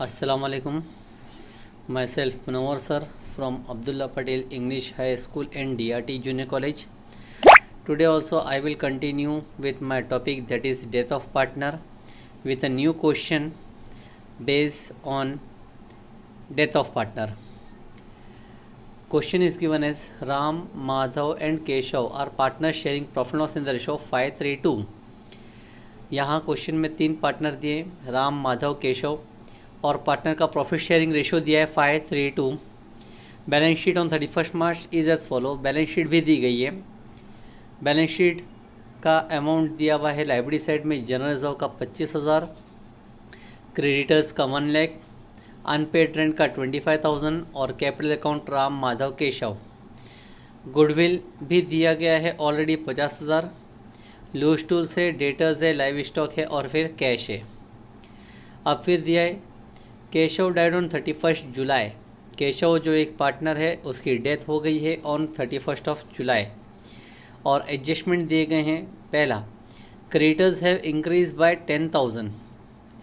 Assalamu alaikum. Myself Munawar sir from Abdullah Patel English High School and DRT Junior College. Today also I will continue with my topic, that is death of partner, with a new question based on death of partner. Question is given as Ram, Madhav and Keshav are partners sharing profit and loss in the ratio of 5:3:2. यहाँ question में 3 partner दिए, राम, माधव, केशव, और partner का profit sharing ratio दिया है 5:3:2. Balance sheet on 31 March is as follow. Balance sheet भी दी गई है. बैलेंस शीट का अमाउंट दिया हुआ है लाइब्रेरी साइड में जनरल रिजर्व का 25,000, क्रेडिटर्स का 1 लाख, अनपेड रेंट का 25,000 और capital account Ram, Madhav, Keshav. Goodwill भी दिया गया है ऑलरेडी 50,000. लूज टूल्स है, डेटर्स है, लाइव स्टॉक है और फिर कैश है. अब फिर दिया है केशव डाइड ऑन 31 जुलाई. केशव जो एक पार्टनर है उसकी डेथ हो गई है ऑन 31 जुलाई. और एडजस्टमेंट दिए गए हैं. पहला, creditors have increase by 10,000.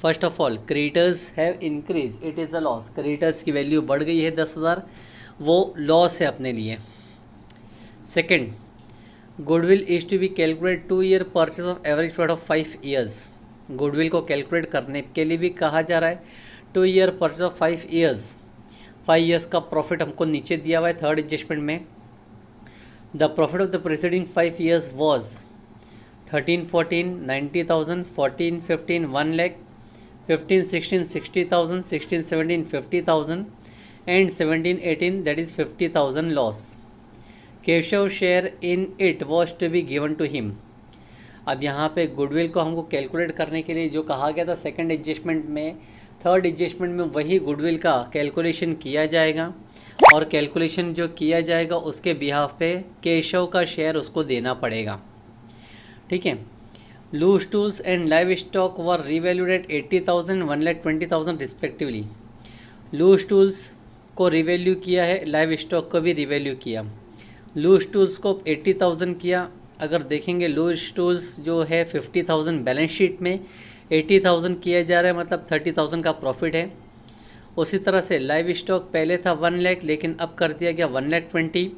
First of all creditors have increase, it is a loss. Creditors की वैल्यू बढ़ गई है 10,000, वो लॉस है अपने लिए. Second, goodwill is to be calculate 2 year purchase of average period of 5 years. Goodwill को calculate करने के लिए भी कहा जा रहा है 2 year purchase of 5 years. 5 years का प्रॉफिट हमको नीचे दिया हुआ है थर्ड एडजस्टमेंट में. The profit of the preceding 5 years was 13-14 90,000, 14-15 1 lakh, 15-16 60,000, 16-17 50,000 and 17-18 that is 50,000 loss. Keshav share in it was to be given to him. अब यहाँ पे गुडविल को हमको कैलकुलेट करने के लिए जो कहा गया था सेकंड एडजस्टमेंट में, थर्ड एडजस्टमेंट में वही गुडविल का कैलकुलेशन किया जाएगा. और कैलकुलेशन जो किया जाएगा उसके बिहाफ पे केशव का शेयर उसको देना पड़ेगा. ठीक है. Loose tools and live stock were revalued at 80,000, 1,20,000 respectively. Loose tools को रिवैल्यू किया है, लाइव स्टॉक को भी रिवैल्यू किया. लूज टूल्स को 80,000 किया. अगर देखेंगे लूज टूल्स जो है 50,000 बैलेंस शीट में, 80,000 किया जा रहा है, मतलब 30,000 का प्रॉफिट है. उसी तरह से लाइव स्टॉक पहले था 1 लाख लेकिन अब कर दिया गया 1,20,000,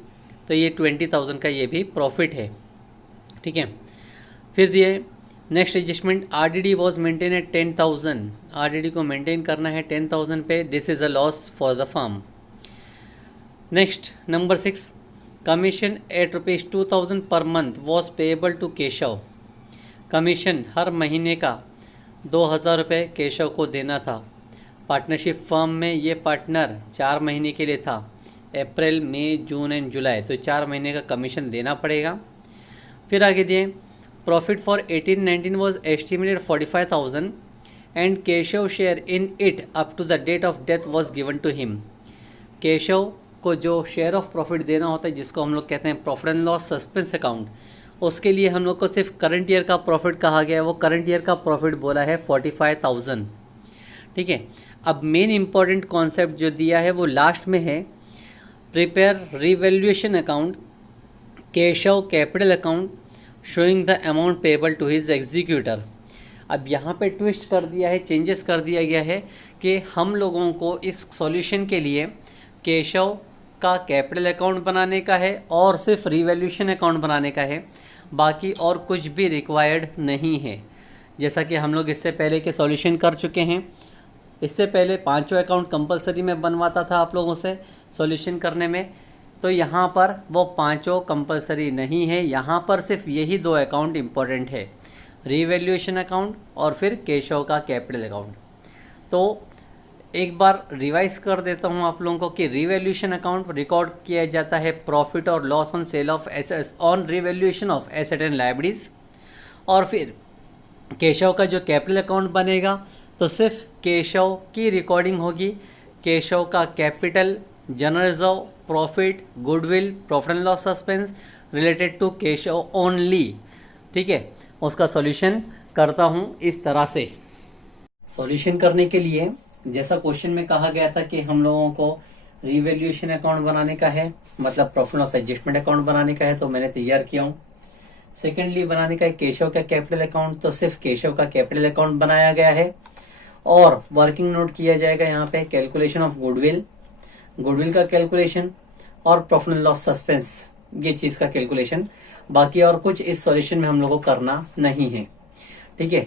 तो ये 20,000 का ये भी प्रॉफिट है. ठीक है. फिर दिए next adjustment, RDD was maintain at 10,000. RDD को मेंटेन करना है 10,000 पे. This is a loss for the firm. Next number 6, commission at ₹2,000 per month was payable to Keshav. Commission हर महीने का 2,000 रुपये केशव को देना था. पार्टनरशिप फर्म में ये पार्टनर 4 महीने के लिए था, अप्रैल, मई, जून एंड जुलाई, तो 4 महीने का कमीशन देना पड़ेगा. फिर आगे दिए profit for 18-19 was estimated 45,000 and Keshav share in it up to the date of death was given to him. Keshav को जो शेयर ऑफ प्रॉफिट देना होता है, जिसको हम लोग कहते हैं profit and loss suspense account, उसके लिए हम लोग को सिर्फ करंट ईयर का प्रॉफिट कहा गया है. वो करंट ईयर का प्रॉफिट बोला है 45,000. ठीक है. अब मेन इंपॉर्टेंट कॉन्सेप्ट जो दिया है वो लास्ट में है, prepare revaluation account, Keshav capital account showing the amount payable to his executor. अब यहाँ पे ट्विस्ट कर दिया है, चेंजेस कर दिया गया है कि हम लोगों को इस सॉल्यूशन के लिए केशव का कैपिटल अकाउंट बनाने का है और सिर्फ रिवैल्यूएशन अकाउंट बनाने का है, बाकी और कुछ भी रिक्वायर्ड नहीं है. जैसा कि हम लोग इससे पहले के सॉल्यूशन कर चुके हैं. इससे पहले 5 अकाउंट कंपलसरी में बनवाता था आप लोगों से सॉल्यूशन करने में, तो यहाँ पर वो 5 कंपलसरी नहीं है. यहाँ पर सिर्फ यही 2 अकाउंट इम्पोर्टेंट है, रिवैल्यूएशन अकाउंट और फिर केशव का कैपिटल अकाउंट. तो एक बार रिवाइज कर देता हूँ आप लोगों को कि रिवैल्यूएशन अकाउंट रिकॉर्ड किया जाता है प्रॉफिट और loss on sale of assets on revaluation of asset and liabilities. और फिर केशव का जो कैपिटल अकाउंट बनेगा तो सिर्फ केशव की रिकॉर्डिंग होगी. केशव का capital, general reserve, profit, goodwill, profit and loss suspense related to Keshav only. ठीक है. उसका सॉल्यूशन करता हूँ इस तरह से. सॉल्यूशन करने के लिए जैसा क्वेश्चन में कहा गया था कि हम लोगों को रिवैल्यूएशन अकाउंट बनाने का है, मतलब प्रॉफिट लॉस एडजस्टमेंट अकाउंट बनाने का है, तो मैंने तैयार किया हूँ. सेकेंडली बनाने का है केशव का कैपिटल अकाउंट, तो सिर्फ केशव का कैपिटल अकाउंट बनाया गया है. और वर्किंग नोट किया जाएगा यहाँ पे कैलकुलेशन ऑफ गुडविल, गुडविल का कैलकुलेशन और प्रॉफिट एंड लॉस सस्पेंस, ये चीज का कैलकुलेशन। बाकी और कुछ इस सॉल्यूशन में हम लोगों को करना नहीं है, ठीक है।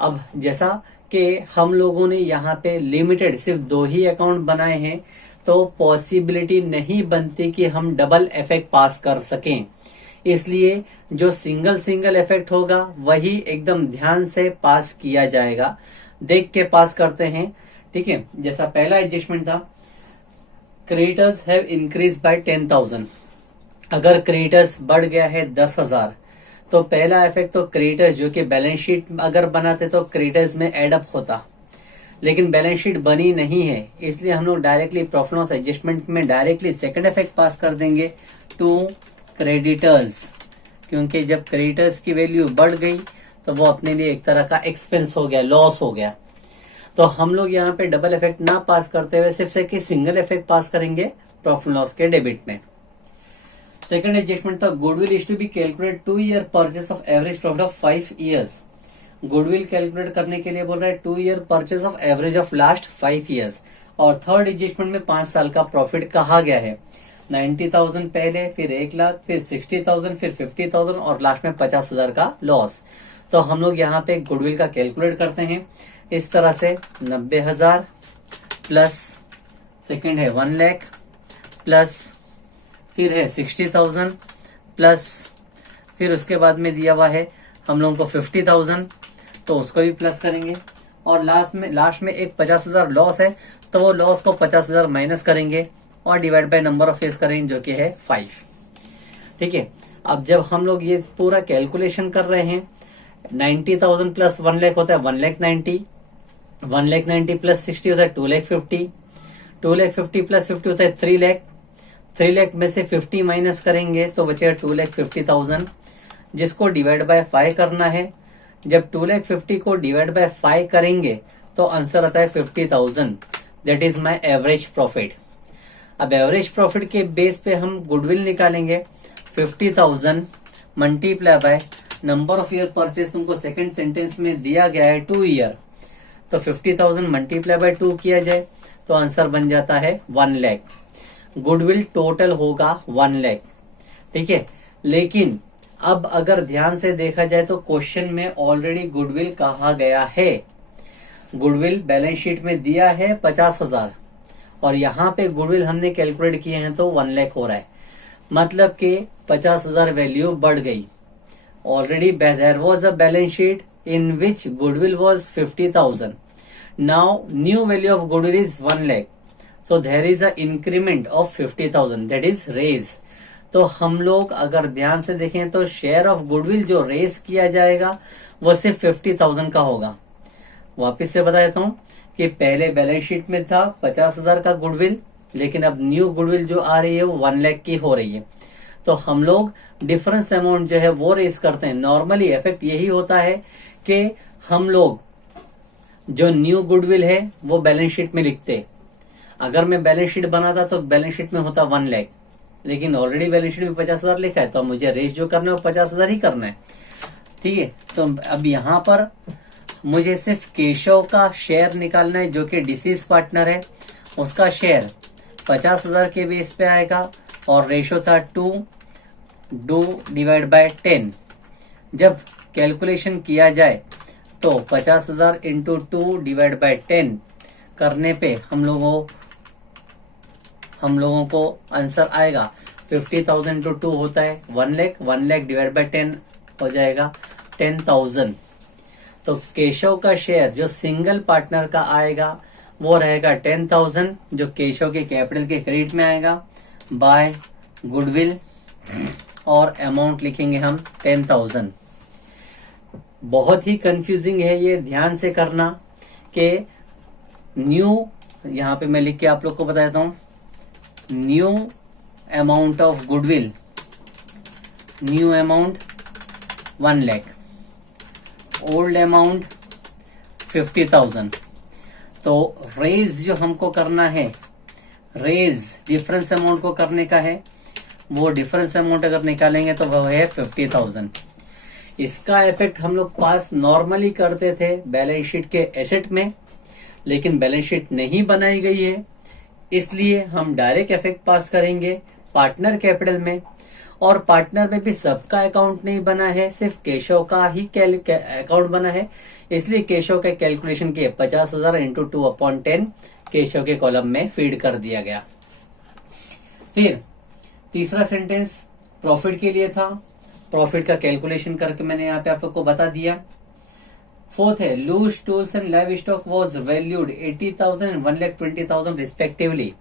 अब जैसा कि हम लोगों ने यहाँ पे लिमिटेड सिर्फ 2 ही अकाउंट बनाए हैं, तो पॉसिबिलिटी नहीं बनती कि हम डबल इफेक्ट पास कर सकें। इसलिए जो सिंगल सिंगल इफेक्ट होगा वही एकदम ध्यान से पास किया जाएगा, देख के पास करते हैं, ठीक है। जैसा पहला एडजस्टमेंट था, क्रेडिटर्स हैव इंक्रीज बाय 10,000। अगर क्रेडिटर्स बढ़ गया है 10,000, तो पहला इफेक्ट तो क्रेडिटर्स जो कि बैलेंस शीट अगर बनाते तो क्रेडिटर्स में एडअप होता, लेकिन बैलेंस शीट बनी नहीं है, इसलिए हम लोग डायरेक्टली प्रॉफिट लॉस एडजस्टमेंट में डायरेक्टली सेकंड इफेक्ट पास कर देंगे टू क्रेडिटर्स, क्योंकि जब क्रेडिटर्स की वैल्यू बढ़ गई तो वो अपने लिए एक तरह का एक्सपेंस हो गया, लॉस हो गया। तो हम लोग यहाँ पे डबल इफेक्ट ना पास करते हुए सिर्फ से सिंगल इफेक्ट पास करेंगे प्रॉफिट लॉस के डेबिट में। सेकंड एडजस्टमेंट था, goodwill is to be calculate 2 year purchase of average profit of 5 years. Goodwill calculate करने के लिए बोल रहा है 2 year purchase of average of last 5 years. और थर्ड एडजस्टमेंट में 5 साल का प्रॉफिट कहा गया है। 90,000 पहले, फिर 1 लाख, फिर 60,000, फिर 50,000 और लास्ट में 50,000 का लॉस। तो हम लोग यहाँ पे गुडविल का कैलकुलेट करते हैं इस तरह से, 90,000 प्लस सेकंड है 1 लाख प्लस फिर है 60,000 प्लस फिर उसके बाद में दिया हुआ है हम लोगों को 50,000, तो उसको भी प्लस करेंगे। और लास्ट में एक 50,000 लॉस है, तो वो लॉस को 50,000 माइनस करेंगे और divide by number of years करेंगे जो कि है 5, ठीक है। अब जब हम लोग ये पूरा कैलकुलेशन कर रहे हैं, 90,000 प्लस 1 लाख होता है 1,90,000, 1,90,000 प्लस 60 होता है 2,50,000, 2,50,000 प्लस 50 होता है 3 लाख, 3 लाख में से 50 माइनस करेंगे तो बचेगा 2,50,000, जिसको डिवाइड बाय 5 करना है। जब 2,50,000 को डिवाइड बाय 5 करेंगे तो आंसर आता है 50,000, that is my average profit. अब एवरेज प्रॉफिट के बेस पे हम गुडविल निकालेंगे, 50,000 multiply by number of year purchase, तुमको सेकंड सेंटेंस में दिया गया है 2 ईयर, तो 50,000 मल्टीप्लाई बाय 2 किया जाए तो आंसर बन जाता है 1 लाख। गुडविल टोटल होगा 1 लाख, ठीक है। लेकिन अब अगर ध्यान से देखा जाए तो क्वेश्चन में ऑलरेडी गुडविल कहा गया है, गुडविल बैलेंस शीट में दिया है 50,000 और यहाँ पे गुडविल हमने कैलकुलेट किए हैं तो 1 लाख हो रहा है, मतलब कि 50,000 वैल्यू बढ़ गई। Already there was a balance sheet in which goodwill was 50,000, now new value of goodwill is 1 lakh, so there is a increment of 50,000, that is raise। तो हम लोग अगर ध्यान से देखें तो शेयर ऑफ गुडविल जो रेज किया जाएगा वो सिर्फ 50,000 का होगा। वापिस से बता देता हूं कि पहले बैलेंस शीट में था 50,000 का गुडविल, लेकिन अब न्यू गुडविल जो आ रही है वो 1 लाख की हो रही है, तो हम लोग डिफरेंस अमाउंट जो है वो रेज करते हैं। नॉर्मली इफेक्ट यही होता है कि हम लोग जो न्यू गुडविल है वो बैलेंस शीट में लिखते। अगर मैं बैलेंस शीट बनाता तो बैलेंस शीट में होता 1 लाख, लेकिन ऑलरेडी बैलेंस शीट में 50,000 लिखा है, तो अब मुझे रेस जो करना है वो 50,000 ही करना है, ठीक है। तो अब यहाँ पर मुझे सिर्फ केशव का शेयर निकालना है जो कि डिसीज पार्टनर है, उसका शेयर 50,000 के बेस पे आएगा और रेशो था 2 डिवाइड बाय 10। जब कैलकुलेशन किया जाए तो 50,000 इंटू 2 डिवाइड बाय 10 करने पे हम लोगों को आंसर आएगा 50,000 इंटू 2 होता है 1 लाख, 1 लाख डिवाइड बाय 10 हो जाएगा 10,000। तो केशव का शेयर जो सिंगल पार्टनर का आएगा वो रहेगा 10,000, जो केशव के कैपिटल के क्रेडिट में आएगा बाय गुडविल, और अमाउंट लिखेंगे हम 10,000। बहुत ही कंफ्यूजिंग है ये, ध्यान से करना कि न्यू, यहां पे मैं लिख के आप लोग को बता देता हूं, new amount of goodwill, new amount 1 lakh, old amount 50,000। तो रेज जो हमको करना है, रेज डिफरेंस अमाउंट को करने का है, वो डिफरेंस अमाउंट अगर निकालेंगे तो वह है 50,000। इसका इफेक्ट हम लोग पास नॉर्मली करते थे बैलेंस शीट के एसेट में, लेकिन बैलेंस शीट नहीं बनाई गई है, इसलिए हम डायरेक्ट इफेक्ट पास करेंगे पार्टनर कैपिटल में। और पार्टनर में भी सबका अकाउंट नहीं बना है, सिर्फ केशव का ही अकाउंट बना है, इसलिए केशव का कैलकुलेशन किए 50,000 इंटू 2/10 केशव के कॉलम में फीड कर दिया गया। फिर तीसरा सेंटेंस प्रॉफिट के लिए था, प्रॉफिट का कैलकुलेशन करके मैंने यहाँ पे आपको बता दिया। फोर्थ है loose tools and live stock was valued 80,000 and 1,20,000 respectively.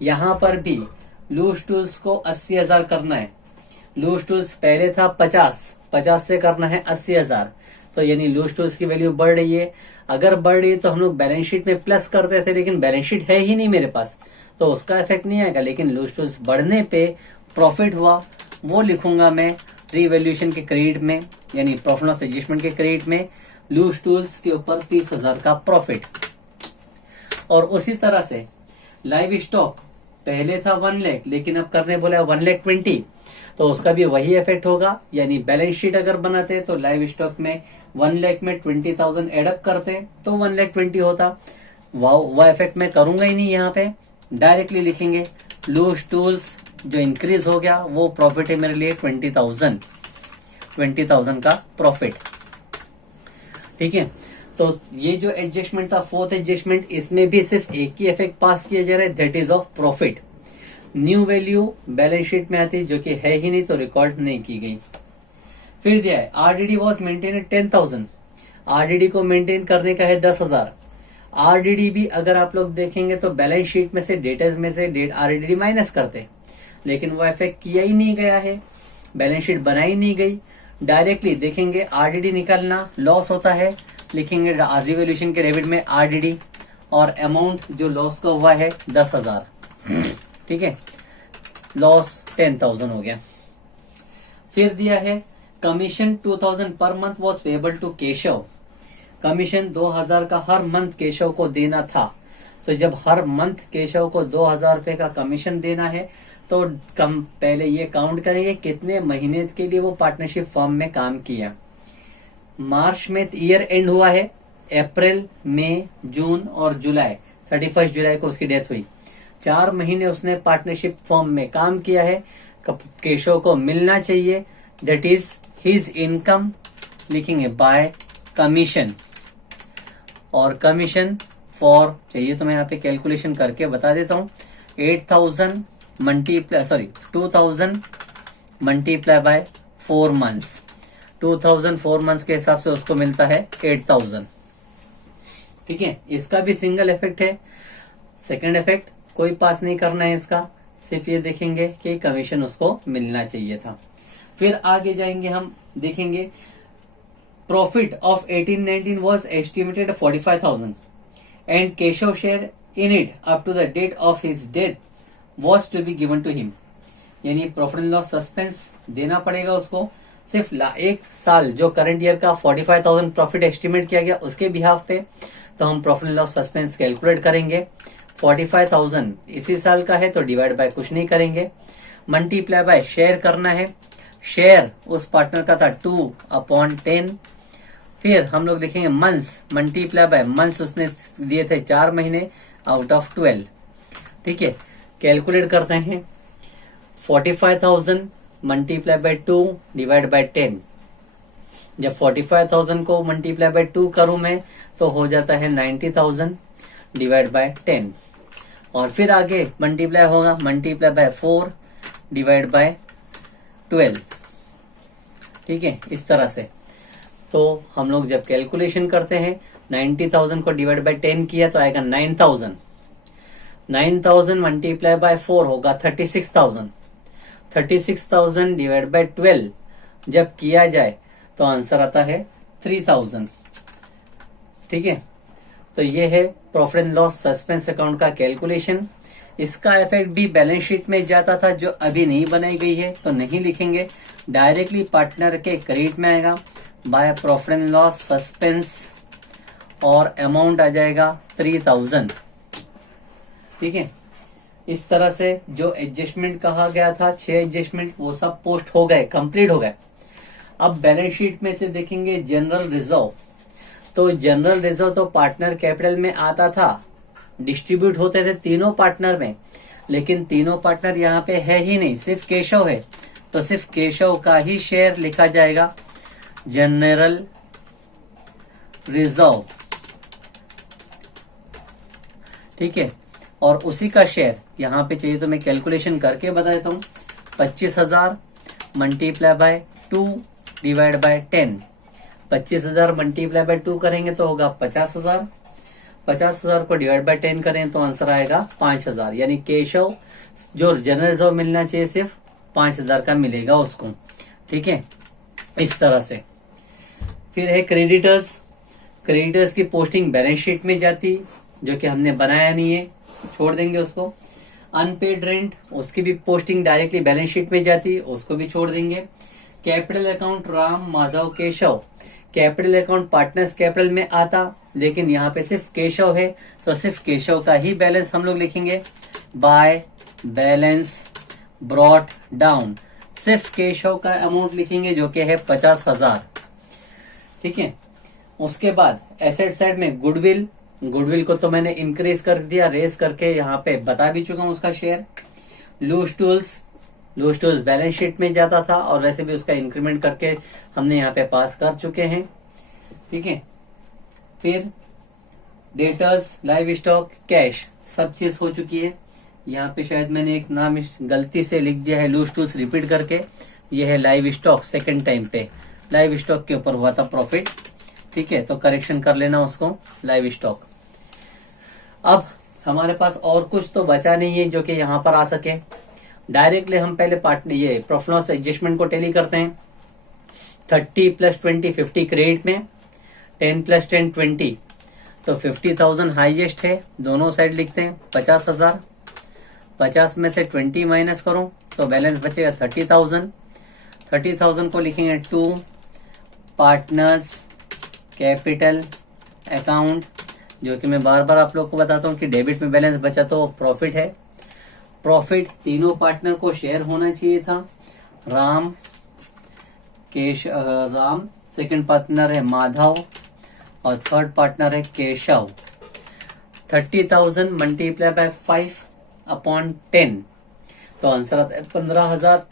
यहां पर भी लूज टूल्स को 80,000 करना है। लूज टूल्स पहले था 50 से करना है 80,000, तो यानी लूज टूल्स की वैल्यू बढ़ रही है। अगर बढ़ रही है तो हम लोग बैलेंस शीट में प्लस करते थे, लेकिन बैलेंस शीट है ही नहीं मेरे पास, तो उसका इफेक्ट नहीं आएगा। लेकिन लूज टूल्स बढ़ने पे प्रॉफिट हुआ, वो लिखूंगा मैं रीवैल्यूएशन के क्रेडिट में, यानी प्रॉफिट लॉस एडजस्टमेंट के क्रेडिट में लूज टूल्स के ऊपर 30,000 का प्रॉफिट। और उसी तरह से लाइव स्टॉक पहले था 1 लाख, लेकिन अब करने बोला 1,20,000, तो उसका भी वही इफेक्ट होगा। यानी बैलेंस शीट अगर बनाते तो लाइव स्टॉक में 1 लाख में 20,000 एडअप करते तो 1,20,000 होता। वह इफेक्ट मैं करूंगा ही नहीं, यहाँ पे डायरेक्टली लिखेंगे लूज टूल्स जो इंक्रीज हो गया वो प्रॉफिट है मेरे लिए 20,000 का प्रॉफिट। ठीक है, तो ये जो एडजस्टमेंट था फोर्थ एडजस्टमेंट, इसमें भी सिर्फ एक ही इफेक्ट पास किया जा रहा है, that is of profit. New value balance sheet में आती जो कि है ही नहीं, तो रिकॉर्ड नहीं की गई। फिर दिया है आरडीडी वॉज मेंटेन 10,000, आरडीडी को मेंटेन करने का है 10,000। आरडीडी भी अगर आप लोग देखेंगे तो बैलेंस शीट में से डेटर्स में से आरडीडी माइनस करते, लेकिन वो इफेक्ट किया ही नहीं गया है, बैलेंस शीट बनाई नहीं गई। डायरेक्टली देखेंगे आरडीडी निकालना लॉस होता है, लिखेंगे रिवॉल्यूशन के डेबिट में आरडीडी और अमाउंट जो लॉस का हुआ है 10,000। ठीक है, लॉस 10,000 हो गया। फिर दिया है commission 2,000 per month was payable to Keshav. Commission 2,000 का हर मंथ केशव को देना था, तो जब हर मंथ केशव को 2,000 रुपए का कमीशन देना है तो पहले ये काउंट करेंगे कितने महीने के लिए वो पार्टनरशिप फर्म में काम किया। मार्च में ईयर एंड हुआ है, अप्रैल, मई, जून और जुलाई, 31 जुलाई को उसकी डेथ हुई। 4 महीने उसने पार्टनरशिप फर्म में काम किया है, केशव को मिलना चाहिए, दैट इज हिज इनकम, लिखेंगे बाय कमीशन। और कमीशन फॉर चाहिए तो मैं यहाँ पे कैलकुलेशन करके बता देता हूँ, 2,000 मल्टीप्लाई बाय 4 मंथ्स, 2,000 4 मंथ्स के हिसाब से उसको मिलता है 8,000। ठीक है, इसका भी सिंगल इफेक्ट है। सेकंड इफेक्ट कोई पास नहीं करना है इसका, सिर्फ ये देखेंगे कि कमीशन उसको मिलना चाहिए था। फिर आगे जाएंगे, हम देखेंगे profit of 18-19 was estimated 45,000 and Keshav share in it up to the date of his death was to be given to him. यानी प्रॉफिट एंड लॉस सस्पेंस देना पड़ेगा उसको, सिर्फ एक साल जो करंट ईयर का 45,000 प्रॉफिट एस्टिमेट किया गया उसके बिहाफ पे, तो हम profit and loss suspense calculate करेंगे। 45,000 इसी साल का है तो डिवाइड बाय कुछ नहीं करेंगे, मल्टीप्लाई बाय शेयर करना है, शेयर उस पार्टनर का था 2/10। फिर हम लोग लिखेंगे मंथ्स, मल्टीप्लाई बाय मंथ्स उसने दिए थे 4 महीने आउट ऑफ 12। ठीक है, कैलकुलेट करते हैं 45,000 मल्टीप्लाई बाय 2 डिवाइड बाय 10। जब 45,000 को मल्टीप्लाई बाय 2 करूं मैं तो हो जाता है 90,000 डिवाइड बाय 10। और फिर आगे मल्टीप्लाई होगा, मल्टीप्लाई बाय 4 डिवाइड बाय 12। ठीक है, इस तरह से तो हम लोग जब कैलकुलेशन करते हैं 90,000 को डिवाइड बाय 10 किया तो आएगा 9,000। 9,000 मल्टीप्लाई बाय 4 होगा 36,000। 36,000 डिवाइड बाय 12 जब किया जाए तो आंसर आता है 3,000। ठीक है, तो ये है profit and loss suspense account का कैलकुलेशन। इसका इफेक्ट भी बैलेंस शीट में जाता था जो अभी नहीं बनाई गई है, तो नहीं लिखेंगे, डायरेक्टली पार्टनर के क्रेडिट में आएगा by profit and loss suspense और अमाउंट आ जाएगा 3,000। ठीक है, इस तरह से जो एडजस्टमेंट कहा गया था 6 एडजस्टमेंट वो सब पोस्ट हो गए, कंप्लीट हो गए। अब बैलेंस शीट में से देखेंगे जनरल रिजर्व, तो जनरल रिजर्व तो पार्टनर कैपिटल में आता था, डिस्ट्रीब्यूट होते थे तीनों पार्टनर में, लेकिन तीनों पार्टनर यहाँ पे है ही नहीं, सिर्फ केशव है, तो सिर्फ केशव का ही शेयर लिखा जाएगा जनरल रिजर्व, ठीक है। और उसी का शेयर यहाँ पे चाहिए तो मैं कैलकुलेशन करके बता देता हूँ, 25,000 multiply by 2 divide by 10, 25,000 multiply by 2 करेंगे तो होगा 50,000, 50,000 को डिवाइड बाय 10 करें तो आंसर आएगा 5,000, यानी केशव जो जनरल रिजर्व मिलना चाहिए सिर्फ 5,000 का मिलेगा उसको, ठीक है, इस तरह से। फिर है क्रेडिटर्स, क्रेडिटर्स की पोस्टिंग बैलेंस शीट में जाती, जो कि हमने बनाया नहीं है, छोड़ देंगे उसको। अनपेड रेंट, उसकी भी पोस्टिंग डायरेक्टली बैलेंस शीट में जाती, उसको भी छोड़ देंगे। Capital account Ram Madhav Keshav, capital account partners capital में आता, लेकिन यहाँ पे सिर्फ केशव है, तो सिर्फ केशव का ही बैलेंस हम लोग लिखेंगे बाय बैलेंस ब्रॉट डाउन, सिर्फ केशव का अमाउंट लिखेंगे जो कि है 50,000, ठीक है। उसके बाद एसेट साइड में गुडविल, गुडविल को तो मैंने इंक्रीज कर दिया, रेस करके यहाँ पे बता भी चुका हूं उसका share. Loose tools, loose tools balance sheet में जाता था और वैसे भी उसका इंक्रीमेंट करके हमने यहाँ पे पास कर चुके हैं, ठीक है। फिर डेटर्स, लाइव स्टॉक, कैश, सब चीज हो चुकी है। यहाँ पे शायद मैंने एक नाम गलती से लिख दिया है, लूज टूल्स रिपीट करके, ये है लाइव स्टॉक, सेकेंड टाइम पे लाइव स्टॉक के ऊपर हुआ था प्रॉफिट, ठीक है, तो करेक्शन कर लेना उसको, लाइव स्टॉक। अब हमारे पास और कुछ तो बचा नहीं है जो कि यहाँ पर आ सके, डायरेक्टली हम पहले पार्ट ये प्रॉफिट लॉस एडजस्टमेंट को टैली करते हैं। 30 + 20 50 क्रेडिट में, 10 + 10 20, तो 50,000 हाईएस्ट है, दोनों साइड लिखते हैं 50,000, 50 में से 20 माइनस करो तो बैलेंस बचेगा 30,000, 30,000 को लिखेंगे टू पार्टनर्स कैपिटल अकाउंट, जो कि मैं बार बार आप लोग को बताता हूँ कि डेबिट में बैलेंस बचा तो प्रॉफिट है, प्रॉफिट तीनों पार्टनर को शेयर होना चाहिए था, राम सेकंड पार्टनर है माधव और थर्ड पार्टनर है केशव। 30,000 मल्टीप्लाई बाय 5/10, तो आंसर आता है 15,000।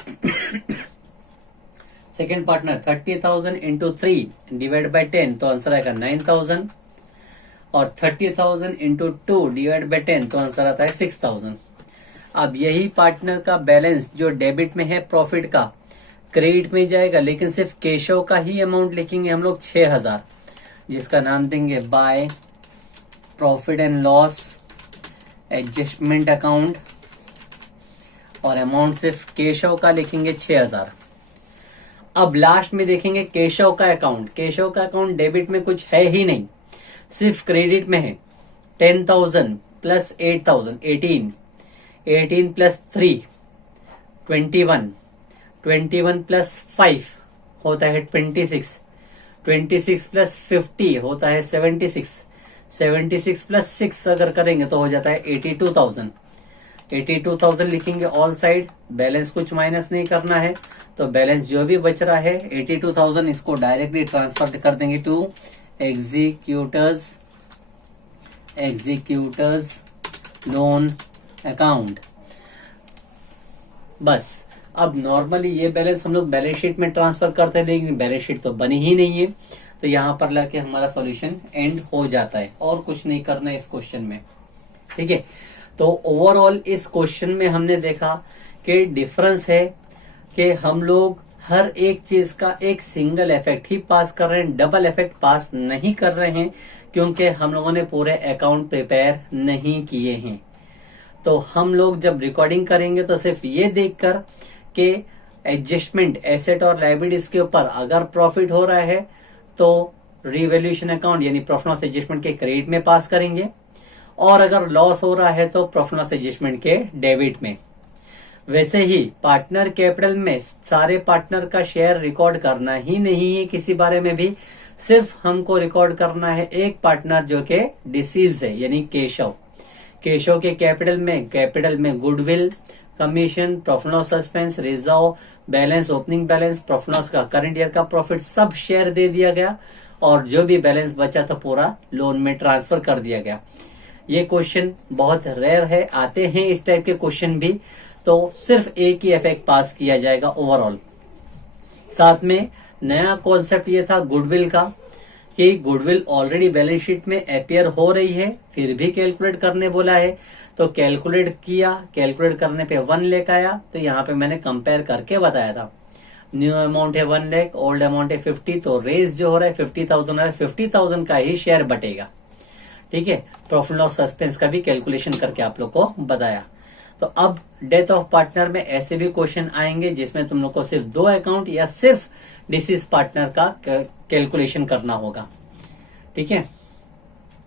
Second partner 30,000 into 3 divide by 10, तो आंसर आएगा 9,000, और 30,000 इंटू 2 डिवाइड बाय 10, तो आंसर आता है 6,000। अब यही पार्टनर का बैलेंस जो डेबिट में है प्रॉफिट का, क्रेडिट में जाएगा, लेकिन सिर्फ केशव का ही अमाउंट लिखेंगे हम लोग 6,000, जिसका नाम देंगे by profit and loss adjustment account, और अमाउंट सिर्फ केशव का लिखेंगे 6,000। अब लास्ट में देखेंगे केशव का अकाउंट, केशव का अकाउंट डेबिट में कुछ है ही नहीं, सिर्फ क्रेडिट में है। 10,000 + 8,000 18, 18 + 3 21, 21 + 5 होता है 26, 26 + 50 होता है 76, 76 + 6 अगर करेंगे तो हो जाता है 82,000। 82,000 लिखेंगे ऑल साइड, बैलेंस कुछ माइनस नहीं करना है, तो बैलेंस जो भी बच रहा है 82,000 इसको डायरेक्टली ट्रांसफर कर देंगे टू एग्जीक्यूटर्स लोन अकाउंट। बस अब नॉर्मली ये बैलेंस हम लोग बैलेंस शीट में ट्रांसफर करते हैं, लेकिन बैलेंस शीट तो बनी ही नहीं है, तो यहाँ पर लाके हमारा सॉल्यूशन एंड हो जाता है, और कुछ नहीं करना है इस क्वेश्चन में, ठीक है। तो ओवरऑल इस क्वेश्चन में हमने देखा कि डिफरेंस है कि हम लोग हर एक चीज का एक सिंगल इफेक्ट ही पास कर रहे हैं, डबल इफेक्ट पास नहीं कर रहे हैं, क्योंकि हम लोगों ने पूरे अकाउंट प्रिपेयर नहीं किए हैं। तो हम लोग जब रिकॉर्डिंग करेंगे तो सिर्फ ये देखकर कि एडजस्टमेंट एसेट और लायबिलिटीज के ऊपर अगर प्रॉफिट हो रहा है तो रिवैल्यूएशन अकाउंट यानी प्रॉफिट लॉस एडजस्टमेंट के क्रेडिट में पास करेंगे, और अगर लॉस हो रहा है तो प्रॉफिट लॉस एडजस्टमेंट के डेबिट में। वैसे ही पार्टनर कैपिटल में सारे पार्टनर का शेयर रिकॉर्ड करना ही नहीं है किसी बारे में भी, सिर्फ हमको रिकॉर्ड करना है एक पार्टनर जो कि डिसीज है, यानी केशव। केशव के कैपिटल में goodwill, commission, profit loss suspense, reserve balance, opening balance, profit loss का करंट ईयर का प्रॉफिट सब शेयर दे दिया गया और जो भी बैलेंस बचा था पूरा लोन में ट्रांसफर कर दिया गया। ये क्वेश्चन बहुत रेयर है, आते हैं इस टाइप के क्वेश्चन भी, तो सिर्फ एक ही इफेक्ट पास किया जाएगा ओवरऑल। साथ में नया कॉन्सेप्ट ये था गुडविल का कि गुडविल ऑलरेडी बैलेंस शीट में अपीयर हो रही है, फिर भी कैलकुलेट करने बोला है, तो कैलकुलेट किया, कैलकुलेट करने पे 1 लाख आया। तो यहाँ पे मैंने कंपेयर करके बताया था, न्यू अमाउंट है 1 लाख, ओल्ड अमाउंट है 50, तो रेज जो हो रहा है 50,000 हो रहा है, 50,000 का ही शेयर बटेगा। ठीक है, प्रॉफिट लॉस सस्पेंस का भी कैलकुलेशन करके आप लोग को बताया। तो अब डेथ ऑफ पार्टनर में ऐसे भी क्वेश्चन आएंगे जिसमें तुम लोग को सिर्फ 2 अकाउंट या सिर्फ डिसीज पार्टनर का कैलकुलेशन करना होगा। ठीक है।